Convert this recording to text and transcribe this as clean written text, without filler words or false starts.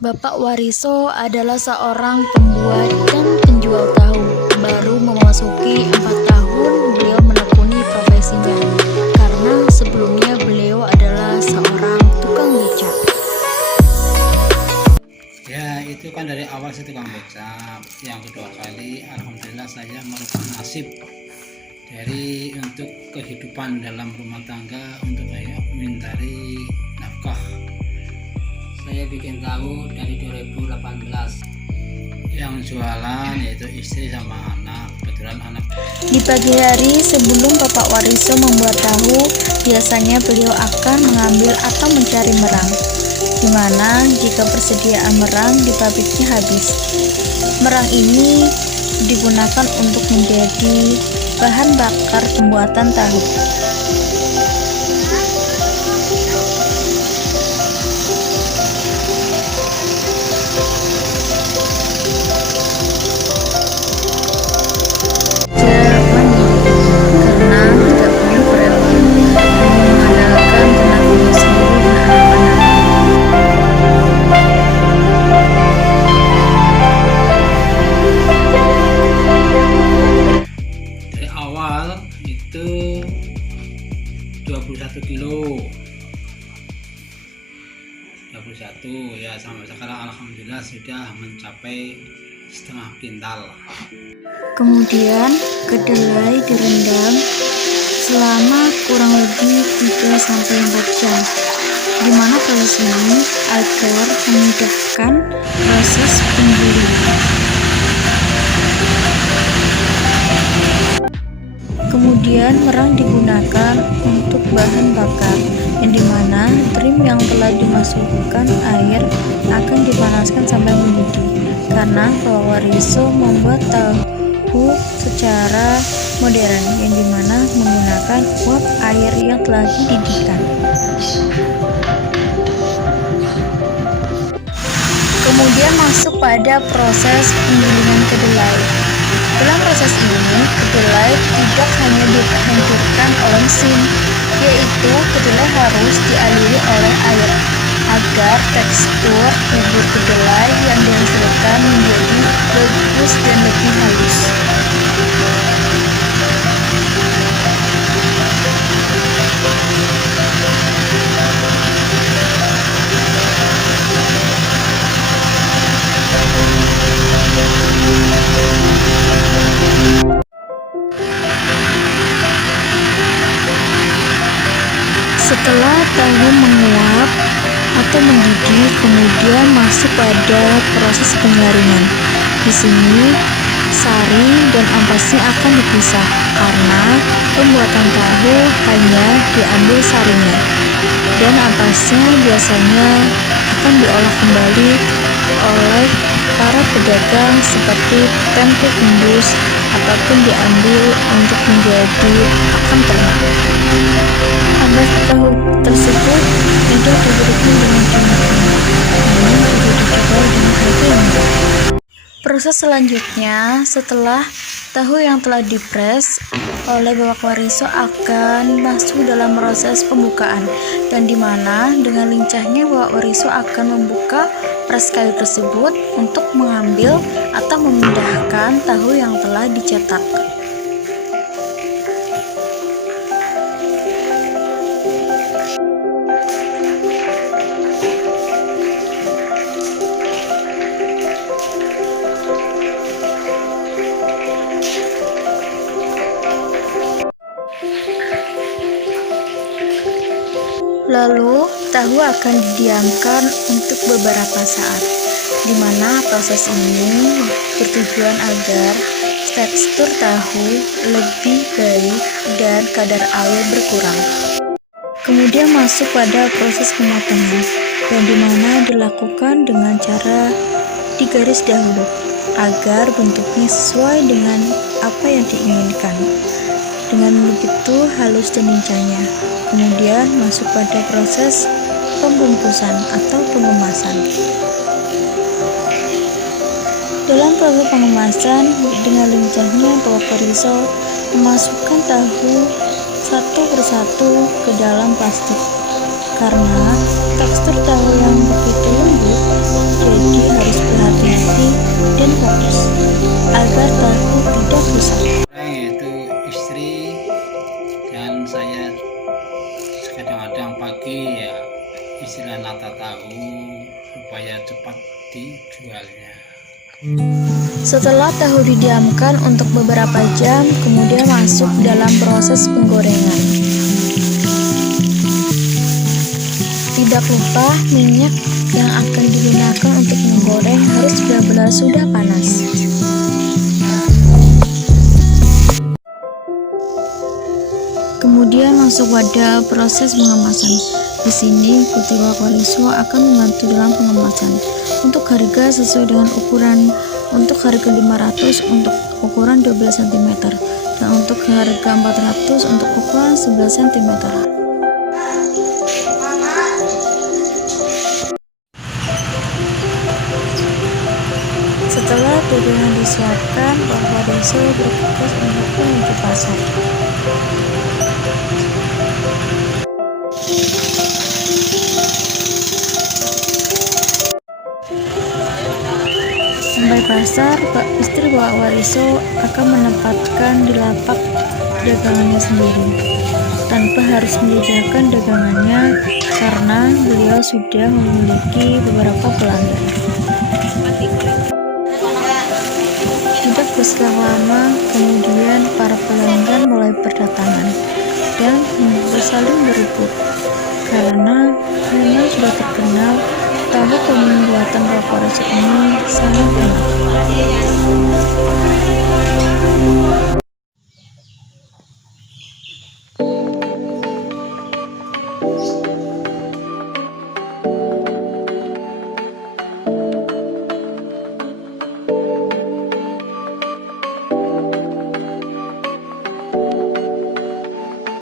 Bapak Wariso adalah seorang pembuat dan penjual tahu. Baru memasuki 4 tahun beliau menekuni profesinya, karena sebelumnya beliau adalah seorang tukang beca. Ya, itu kan dari awal saya tukang beca. Yang kedua kali, alhamdulillah saya merubah nasib dari untuk kehidupan dalam rumah tangga untuk saya mencari nafkah. Saya bikin tahu dari 2018. Yang jualan yaitu istri sama anak. Kebetulan anak. Di pagi hari sebelum Bapak Wariso membuat tahu, biasanya beliau akan mengambil atau mencari merang, di mana jika persediaan merang di pabriknya habis, merang ini digunakan untuk menjadi bahan bakar pembuatan tahu. Karena tidak perlu berelok, mengandalkan tenaganya sendiri dan anak-anak. Dari awal itu 21 kilo 21 ya, sampai sekarang alhamdulillah sudah mencapai setengah kintal. Kemudian kedelai direndam selama kurang lebih 3-4 jam, di mana proses ini agar memudahkan proses penggilingan. Kemudian merang digunakan untuk bahan bakar, yang dimana trim yang telah dimasukkan air akan dipanaskan sampai mendidih, karena Bapak Wariso membuat tahu secara modern, yang dimana menggunakan uap air yang telah dididihkan. Kemudian masuk pada proses penggilingan kedelai. Dalam proses ini, kedelai tidak hanya dihancurkan oleh mesin, yaitu kedelai harus dialiri oleh air agar tekstur bubur kedelai yang dihasilkan menjadi bagus dan lebih halus. Setelah tahu menguap atau mendidih, kemudian masuk pada proses penyaringan. Di sini sari dan ampasnya akan dipisah, karena pembuatan tahu hanya diambil sarinya, dan ampasnya biasanya akan diolah kembali oleh para pedagang seperti tempe gendus ataupun diambil untuk menjadi pakan ternak. Ampas tahu tersebut tidak diberikan dengan cuma-cuma, namun juga dijual dengan harga yang murah. Proses selanjutnya, setelah tahu yang telah dipres oleh Bapak Wariso akan masuk dalam proses pembukaan, dan dimana dengan lincahnya Bapak Wariso akan membuka pres kayu tersebut untuk mengambil atau memindahkan tahu yang telah dicetak. Lalu, tahu akan didiamkan untuk beberapa saat, di mana proses ini bertujuan agar tekstur tahu lebih baik dan kadar air berkurang. Kemudian masuk pada proses pemotongan, yang dimana dilakukan dengan cara digaris dahulu, agar bentuknya sesuai dengan apa yang diinginkan. Dengan begitu halus dan lincahnya. Kemudian masuk pada proses pembungkusan atau pengemasan. Dalam proses pengemasan, dengan lincahnya Bapak Wariso memasukkan tahu satu persatu ke dalam plastik, karena tekstur tahu yang begitu lembut, supaya cepat dijualnya. Setelah tahu didiamkan untuk beberapa jam, kemudian masuk dalam proses penggorengan. Tidak lupa minyak yang akan digunakan untuk menggoreng harus benar-benar sudah panas. Kemudian masuk pada proses pengemasan. Di sini Putri Waliso akan membantu dalam pengemasan. Untuk harga sesuai dengan ukuran, untuk harga 500 untuk ukuran 12 cm dan untuk harga 400 untuk ukuran 11 cm. Setelah gorengan disiapkan, Pak Waliso bergegas untuk menuju pasar. Sampai pasar, istri Pak Waliso akan menempatkan di lapak dagangannya sendiri, tanpa harus menyediakan dagangannya karena beliau sudah memiliki beberapa pelanggan. Tidak berselang lama, kemudian para pelanggan mulai berdatangan dan saling berebut karena memang sudah terkenal tahu pembuatan Pak Waliso ini sangat enak.